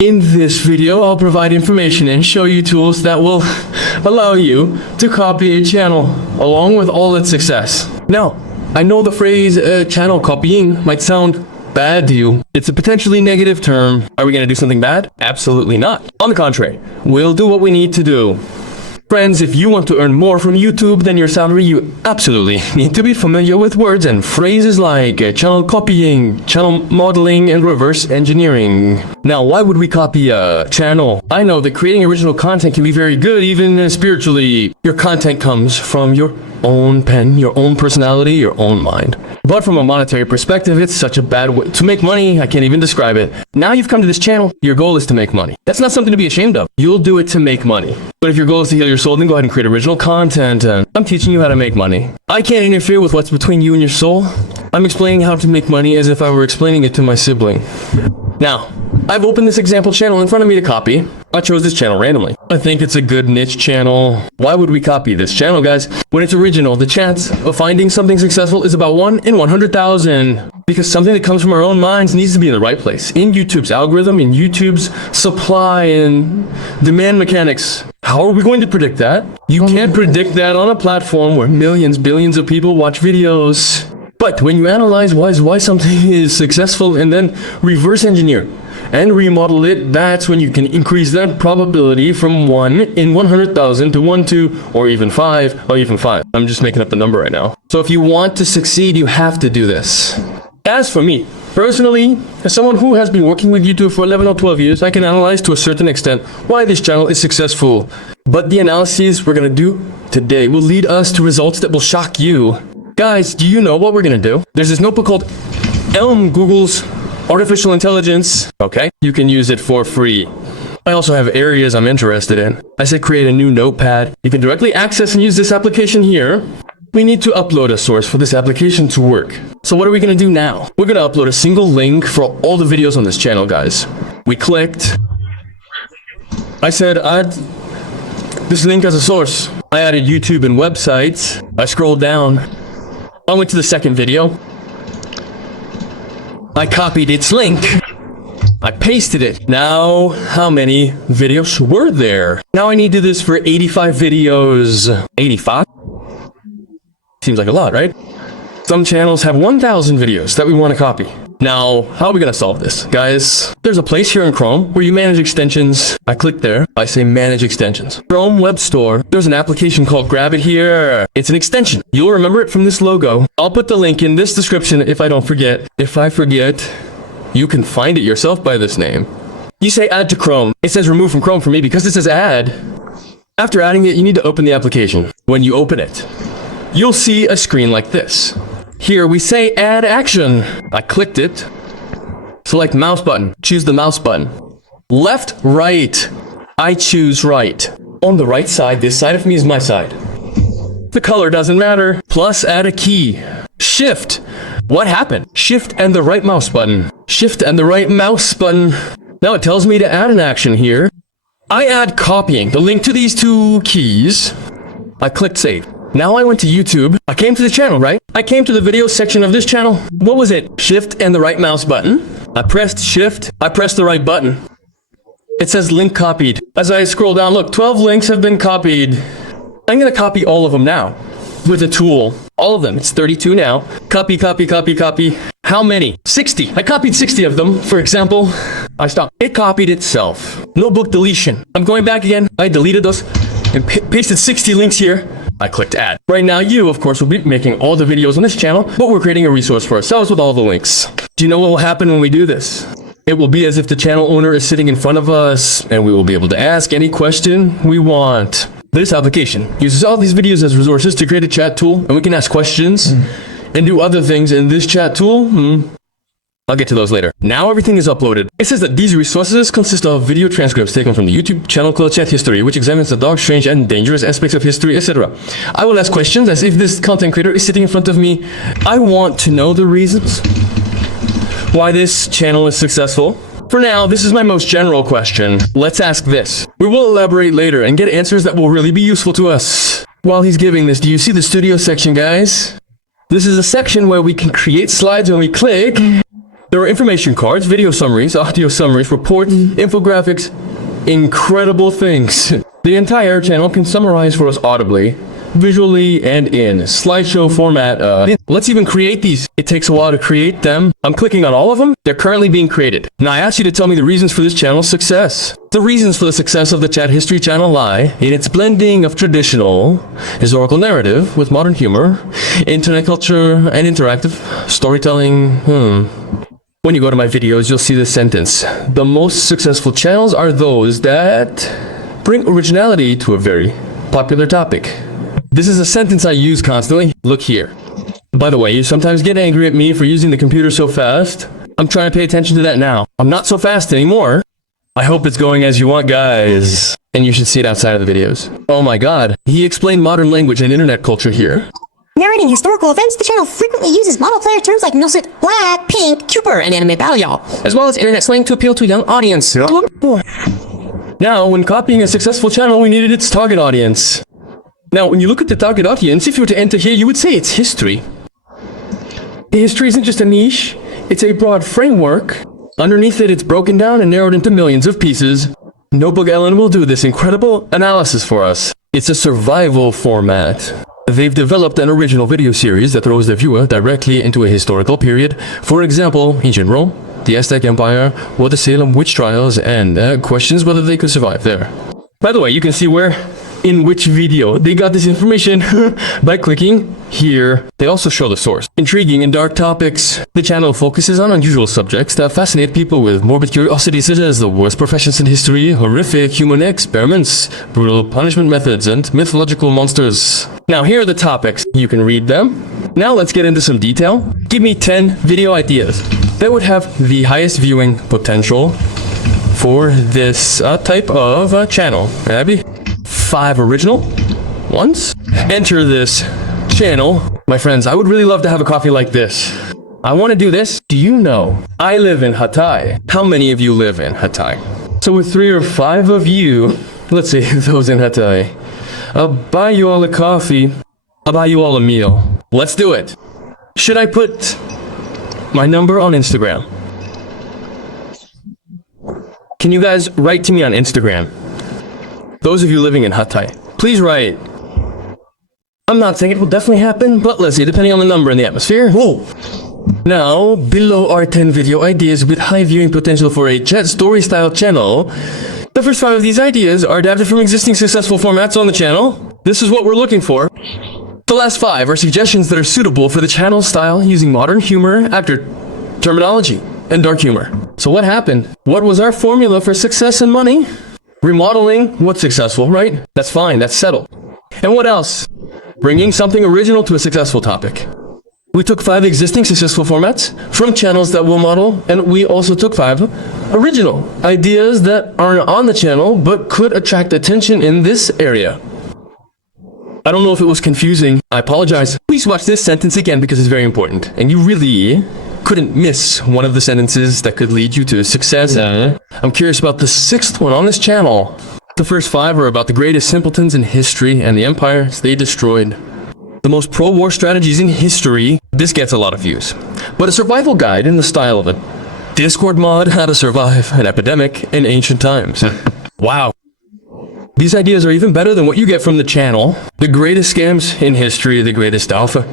In this video, I'll provide information and show you tools that will allow you to copy a channel along with all its success. Now, I know the phrase channel copying might sound bad to you. It's a potentially negative term. Are we going to do something bad? Absolutely not. On the contrary, we'll do what we need to do. Friends, if you want to earn more from YouTube than your salary, you absolutely need to be familiar with words and phrases like channel copying, channel modeling, and reverse engineering. Now, why would we copy a channel? I know that creating original content can be very good, even spiritually. Your content comes from your own pen, your own personality, your own mind. But from a monetary perspective, it's such a bad way to make money, I can't even describe it. Now you've come to this channel, your goal is to make money. That's not something to be ashamed of. You'll do it to make money. But if your goal is to heal your soul, then go ahead and create original content. I'm teaching you how to make money. I can't interfere with what's between you and your soul. I'm explaining how to make money as if I were explaining it to my sibling. Now, I've opened this example channel in front of me to copy. I chose this channel randomly. I think it's a good niche channel. Why would we copy this channel, guys? When it's original, the chance of finding something successful is about 1 in 100,000. Because something that comes from our own minds needs to be in the right place. In YouTube's algorithm, in YouTube's supply and demand mechanics. How are we going to predict that? You can't predict that on a platform where millions, billions of people watch videos. But when you analyze why something is successful and then reverse engineer and remodel it, that's when you can increase that probability from 1 in 100,000 to 1, 2, or even 5, or even 5. I'm just making up the number right now. So if you want to succeed, you have to do this. As for me, personally, as someone who has been working with YouTube for 11 or 12 years, I can analyze to a certain extent why this channel is successful. But the analyses we're going to do today will lead us to results that will shock you. Guys, do you know what we're going to do? There's this notebook called Elm Google's Artificial Intelligence. Okay, you can use it for free. I also have areas I'm interested in. I said create a new notepad. You can directly access and use this application here. We need to upload a source for this application to work. So what are we going to do now? We're going to upload a single link for all the videos on this channel, guys. We clicked. I said add this link as a source. I added YouTube and websites. I scrolled down. I went to the second video. I copied its link. I pasted it. Now, how many videos were there? Now I need to do this for 85 videos. 85? Seems like a lot, right? Some channels have 1,000 videos that we want to copy. Now, how are we going to solve this? Guys, there's a place here in Chrome where you manage extensions. I click there. I say manage extensions. Chrome Web Store. There's an application called Grab It Here. It's an extension. You'll remember it from this logo. I'll put the link in this description if I don't forget. If I forget, you can find it yourself by this name. You say add to Chrome. It says remove from Chrome for me because it says add. After adding it, you need to open the application. When you open it, you'll see a screen like this. Here we say add action. I clicked it. Select mouse button. Choose the mouse button. Left, right. I choose right. On the right side, this side of me is my side. The color doesn't matter. Plus add a key. Shift. What happened? Shift and the right mouse button. Shift and the right mouse button. Now it tells me to add an action here. I add copying the link to these two keys. I clicked save. Now I went to YouTube. I came to the channel, right? I came to the video section of this channel. What was it? Shift and the right mouse button. I pressed shift. I pressed the right button. It says link copied. As I scroll down, look, 12 links have been copied. I'm going to copy all of them now with a tool. All of them. It's 32 now. Copy, copy, copy, copy. How many? 60. I copied 60 of them. For example, I stopped. It copied itself. Notebook deletion. I'm going back again. I deleted those and pasted 60 links here. I clicked add. Right now, you, of course, will be making all the videos on this channel, but we're creating a resource for ourselves with all the links. Do you know what will happen when we do this? It will be as if the channel owner is sitting in front of us, and we will be able to ask any question we want. This application uses all these videos as resources to create a chat tool, and we can ask questions and do other things in this chat tool. I'll get to those later. Now everything is uploaded. It says that these resources consist of video transcripts taken from the YouTube channel called Chat History, which examines the dark, strange, and dangerous aspects of history, etc. I will ask questions as if this content creator is sitting in front of me. I want to know the reasons why this channel is successful. For now, this is my most general question. Let's ask this. We will elaborate later and get answers that will really be useful to us. While he's giving this, do you see the studio section, guys? This is a section where we can create slides when we click. There are information cards, video summaries, audio summaries, reports, infographics, incredible things. The entire channel can summarize for us audibly, visually, and in slideshow format. Let's even create these. It takes a while to create them. I'm clicking on all of them. They're currently being created. Now I asked you to tell me the reasons for this channel's success. The reasons for the success of the Chat History channel lie in its blending of traditional historical narrative with modern humor, internet culture, and interactive storytelling. When you go to my videos, you'll see this sentence. The most successful channels are those that bring originality to a very popular topic. This is a sentence I use constantly. Look here. By the way, you sometimes get angry at me for using the computer so fast. I'm trying to pay attention to that now. I'm not so fast anymore. I hope it's going as you want, guys. And you should see it outside of the videos. Oh my god. He explained modern language and internet culture here. Narrating historical events, the channel frequently uses model player terms like Milsit, Black, Pink, Cooper, and Anime Battle Y'all, as well as internet slang to appeal to a young audience. Now, when copying a successful channel, we needed its target audience. Now, when you look at the target audience, if you were to enter here, you would say it's history. History isn't just a niche, it's a broad framework. Underneath it, it's broken down and narrowed into millions of pieces. Notebook Ellen will do this incredible analysis for us. It's a survival format. They've developed an original video series that throws the viewer directly into a historical period. For example, ancient Rome, the Aztec Empire, or the Salem witch trials, and questions whether they could survive there. By the way, you can see where in which video they got this information by clicking here. They also show the source. Intriguing and dark topics. The channel focuses on unusual subjects that fascinate people with morbid curiosity, such as the worst professions in history, horrific human experiments, brutal punishment methods, and mythological monsters. Now here are the topics. You can read them. Now let's get into some detail. Give me 10 video ideas that would have the highest viewing potential for this type of channel. Abby? 5 original ones. Enter this channel. My friends, I would really love to have a coffee like this. I want to do this. Do you know I live in Hatay? How many of you live in Hatay? So with 3 or 5 of you, let's say those in Hatay, I'll buy you all a coffee. I'll buy you all a meal. Let's do it. Should I put my number on Instagram? Can you guys write to me on Instagram? Those of you living in Hatay, please write. I'm not saying it will definitely happen, but let's see, depending on the number in the atmosphere. Whoa! Now, below are 10 video ideas with high viewing potential for a chat story style channel. The first 5 of these ideas are adapted from existing successful formats on the channel. This is what we're looking for. The last 5 are suggestions that are suitable for the channel style using modern humor, actor terminology, and dark humor. So what happened? What was our formula for success and money? Remodeling what's successful, right? That's fine, that's settled. And what else? Bringing something original to a successful topic. We took 5 existing successful formats from channels that will model, and we also took 5 original ideas that aren't on the channel but could attract attention in this area. I don't know if it was confusing. I apologize. Please watch this sentence again because it's very important, and you really couldn't miss one of the sentences that could lead you to success. I'm curious about the 6th one on this channel. The first 5 are about the greatest simpletons in history and the empires they destroyed. The most pro-war strategies in history. This gets a lot of views. But a survival guide in the style of a Discord mod, how to survive an epidemic in ancient times. Wow. These ideas are even better than what you get from the channel. The greatest scams in history, the greatest alpha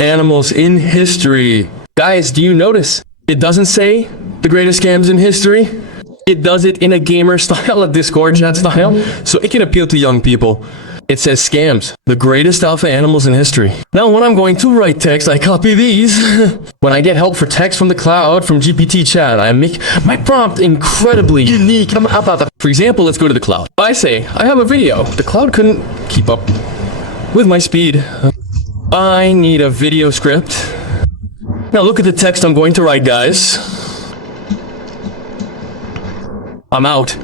animals in history. Guys, do you notice? It doesn't say the greatest scams in history. It does it in a gamer style, a Discord chat style, so it can appeal to young people. It says scams, the greatest alpha animals in history. Now when I'm going to write text, I copy these. When I get help for text from the cloud, from GPT chat, I make my prompt incredibly unique. For example, let's go to the cloud. I say, I have a video. The cloud couldn't keep up with my speed. I need a video script. Now look at the text I'm going to write, guys. I'm out.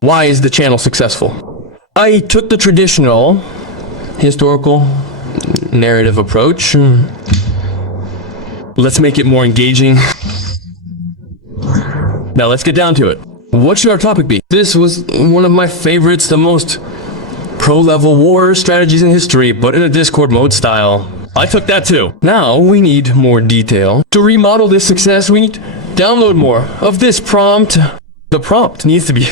Why is the channel successful? I took the traditional historical narrative approach. Let's make it more engaging. Now let's get down to it. What should our topic be? This was one of my favorites, the most pro-level war strategies in history, but in a Discord mode style. I took that too. Now we need more detail. To remodel this success, we need download more of this prompt. The prompt needs to be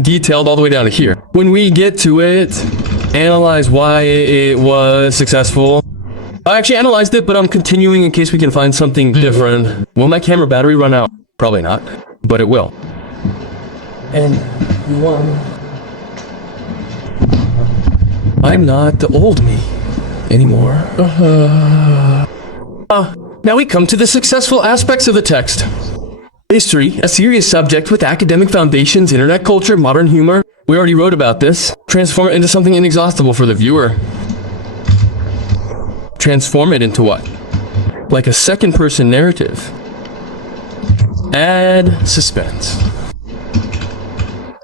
detailed all the way down to here. When we get to it, analyze why it was successful. I actually analyzed it, but I'm continuing in case we can find something different. Will my camera battery run out? Probably not, but it will. And I'm not the old me anymore. Now we come to the successful aspects of the text. History, a serious subject with academic foundations, internet culture, modern humor. We already wrote about this. Transform it into something inexhaustible for the viewer. Transform it into what? Like a second-person narrative. Add suspense.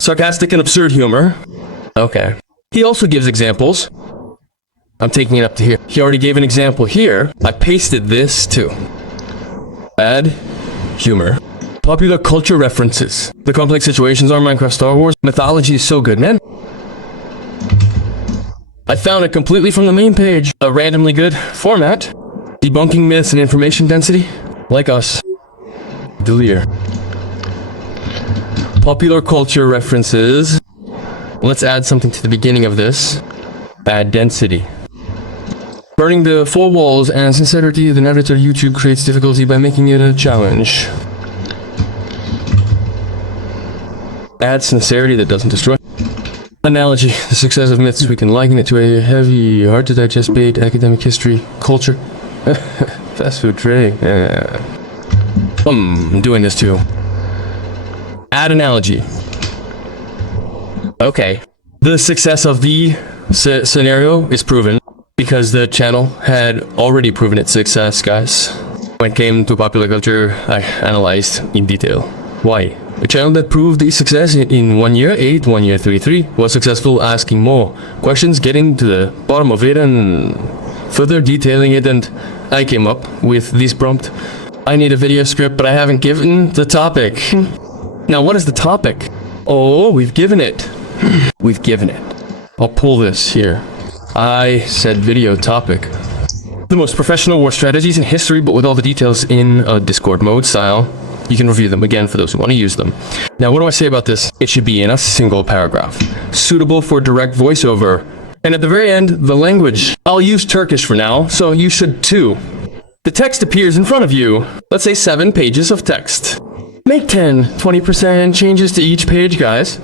Sarcastic and absurd humor. Okay. He also gives examples. I'm taking it up to here. He already gave an example here. I pasted this too. Add humor. Popular culture references. The complex situations are Minecraft, Star Wars. Mythology is so good, man. I found it completely from the main page. A randomly good format. Debunking myths and information density. Like us. Delir. Popular culture references. Let's add something to the beginning of this. Add density. Burning the four walls and sincerity of the narrator YouTube creates difficulty by making it a challenge. Add sincerity that doesn't destroy. Analogy. The success of myths, we can liken it to a heavy, hard to digest bait, academic history, culture. Fast food tray. I'm doing this too. Add analogy. Okay. The success of the scenario is proven because the channel had already proven its success, guys. When it came to popular culture, I analyzed in detail. Why? A channel that proved the success in 1 year 8, 1 year 3 was successful asking more questions, getting to the bottom of it and further detailing it, and I came up with this prompt. I need a video script, but I haven't given the topic. Now what is the topic? Oh, we've given it. We've given it. I'll pull this here. I said video topic. The most professional war strategies in history, but with all the details in a Discord mode style. You can review them again for those who want to use them. Now, what do I say about this? It should be in a single paragraph, suitable for direct voiceover. And at the very end, the language. I'll use Turkish for now, so you should too. The text appears in front of you. Let's say 7 pages of text. Make 10, 20% changes to each page, guys.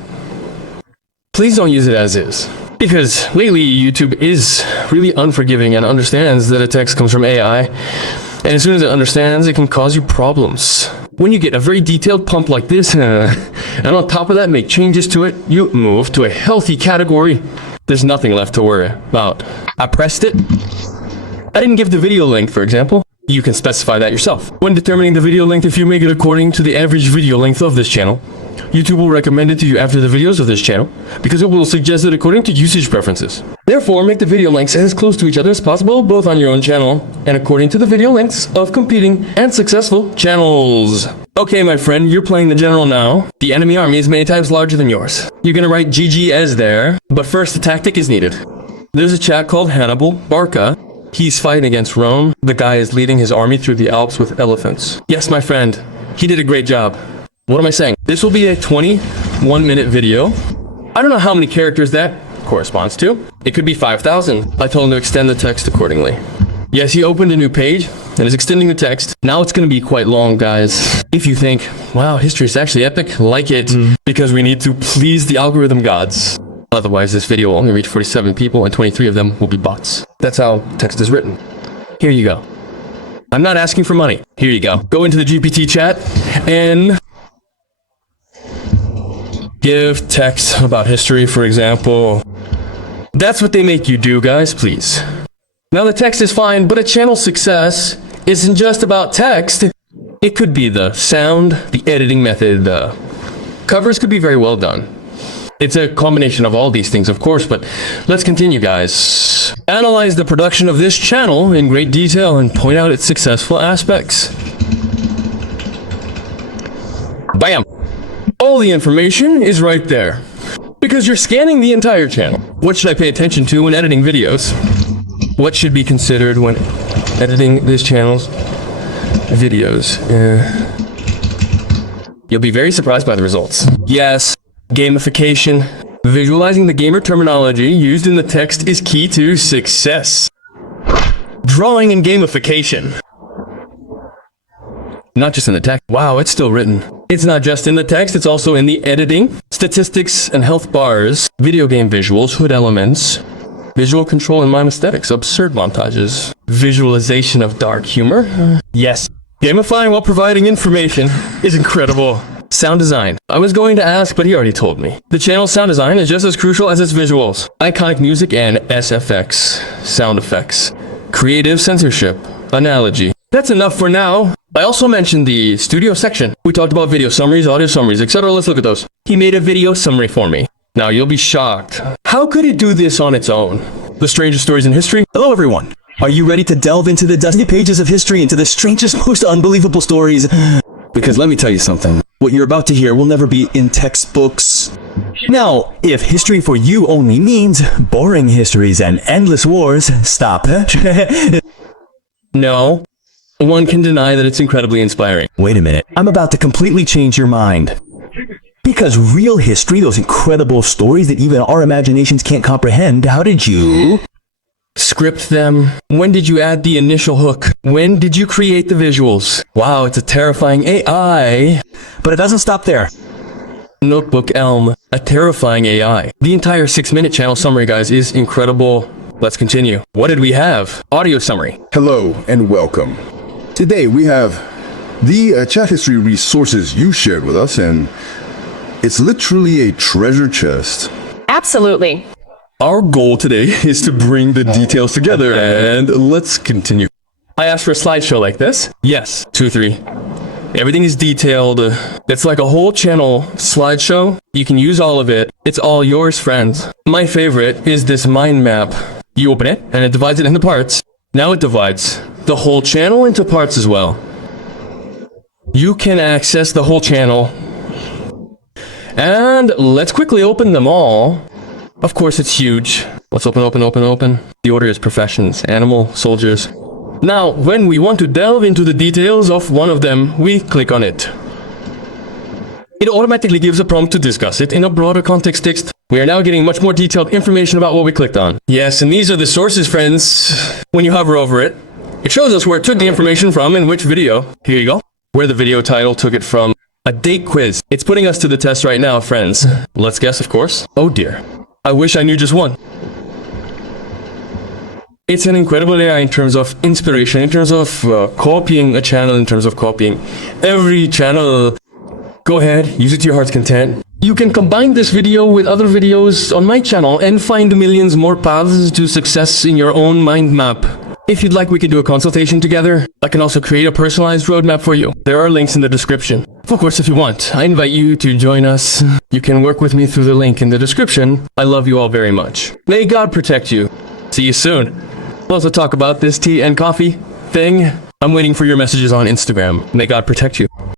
Please don't use it as is. Because lately, YouTube is really unforgiving and understands that a text comes from AI. And as soon as it understands, it can cause you problems. When you get a very detailed pump like this, and on top of that make changes to it, you move to a healthy category. There's nothing left to worry about. I pressed it. I didn't give the video length, for example. You can specify that yourself. When determining the video length, if you make it according to the average video length of this channel, YouTube will recommend it to you after the videos of this channel, because it will suggest it according to usage preferences. Therefore, make the video lengths as close to each other as possible, both on your own channel, and according to the video lengths of competing and successful channels. Okay, my friend, you're playing the general now. The enemy army is many times larger than yours. You're gonna write GGS there, but first a tactic is needed. There's a chap called Hannibal Barca. He's fighting against Rome. The guy is leading his army through the Alps with elephants. Yes, my friend, he did a great job. What am I saying? This will be a 21-minute video. I don't know how many characters that corresponds to. It could be 5,000. I told him to extend the text accordingly. Yes, he opened a new page and is extending the text. Now it's going to be quite long, guys. If you think, wow, history is actually epic, like it, because we need to please the algorithm gods. Otherwise, this video will only reach 47 people and 23 of them will be bots. That's how text is written. Here you go. I'm not asking for money. Here you go. Go into the GPT chat and give text about history, for example. That's what they make you do, guys, please. Now the text is fine, but a channel's success isn't just about text. It could be the sound, the editing method, the covers could be very well done. It's a combination of all these things, of course, but let's continue, guys. Analyze the production of this channel in great detail and point out its successful aspects. Bam! All the information is right there. Because you're scanning the entire channel. What should I pay attention to when editing videos? What should be considered when editing this channel's videos? You'll be very surprised by the results. Yes, gamification. Visualizing the gamer terminology used in the text is key to success. Drawing and gamification. Not just in the text. Wow, it's still written. It's not just in the text, it's also in the editing, statistics and health bars, video game visuals, HUD elements, visual control and mime aesthetics, absurd montages, visualization of dark humor. Yes. Gamifying while providing information is incredible. Sound design. I was going to ask, but he already told me. The channel's sound design is just as crucial as its visuals. Iconic music and SFX, sound effects. Creative censorship. Analogy. That's enough for now. I also mentioned the studio section. We talked about video summaries, audio summaries, etc. Let's look at those. He made a video summary for me. Now you'll be shocked. How could it do this on its own? The strangest stories in history? Hello everyone! Are you ready to delve into the dusty pages of history, into the strangest, most unbelievable stories? Because let me tell you something. What you're about to hear will never be in textbooks. Now, if history for you only means boring histories and endless wars, stop. No. One can deny that it's incredibly inspiring. Wait a minute. I'm about to completely change your mind. Because real history, those incredible stories that even our imaginations can't comprehend, how did you script them? When did you add the initial hook? When did you create the visuals? Wow, it's a terrifying AI. But it doesn't stop there. Notebook Elm, a terrifying AI. The entire 6-minute channel summary, guys, is incredible. Let's continue. What did we have? Audio summary. Hello and welcome. Today we have the chat history resources you shared with us, and it's literally a treasure chest. Absolutely. Our goal today is to bring the details together, and let's continue. I asked for a slideshow like this. Yes, 2, 3. Everything is detailed. It's like a whole channel slideshow. You can use all of it. It's all yours, friends. My favorite is this mind map. You open it, and it divides it into parts. Now it divides the whole channel into parts as well. You can access the whole channel. And let's quickly open them all. Of course, it's huge. Let's open. The order is professions, animal, soldiers. Now, when we want to delve into the details of one of them, we click on it. It automatically gives a prompt to discuss it in a broader context text. We are now getting much more detailed information about what we clicked on. Yes, and these are the sources, friends. When you hover over it, it shows us where it took the information from and which video. Here you go. Where the video title took it from. A date quiz. It's putting us to the test right now, friends. Let's guess, of course. Oh dear. I wish I knew just one. It's an incredible AI in terms of inspiration, in terms of copying a channel, in terms of copying every channel. Go ahead, use it to your heart's content. You can combine this video with other videos on my channel and find millions more paths to success in your own mind map. If you'd like, we could do a consultation together. I can also create a personalized roadmap for you. There are links in the description. Of course, if you want, I invite you to join us. You can work with me through the link in the description. I love you all very much. May God protect you. See you soon. We'll also talk about this tea and coffee thing. I'm waiting for your messages on Instagram. May God protect you.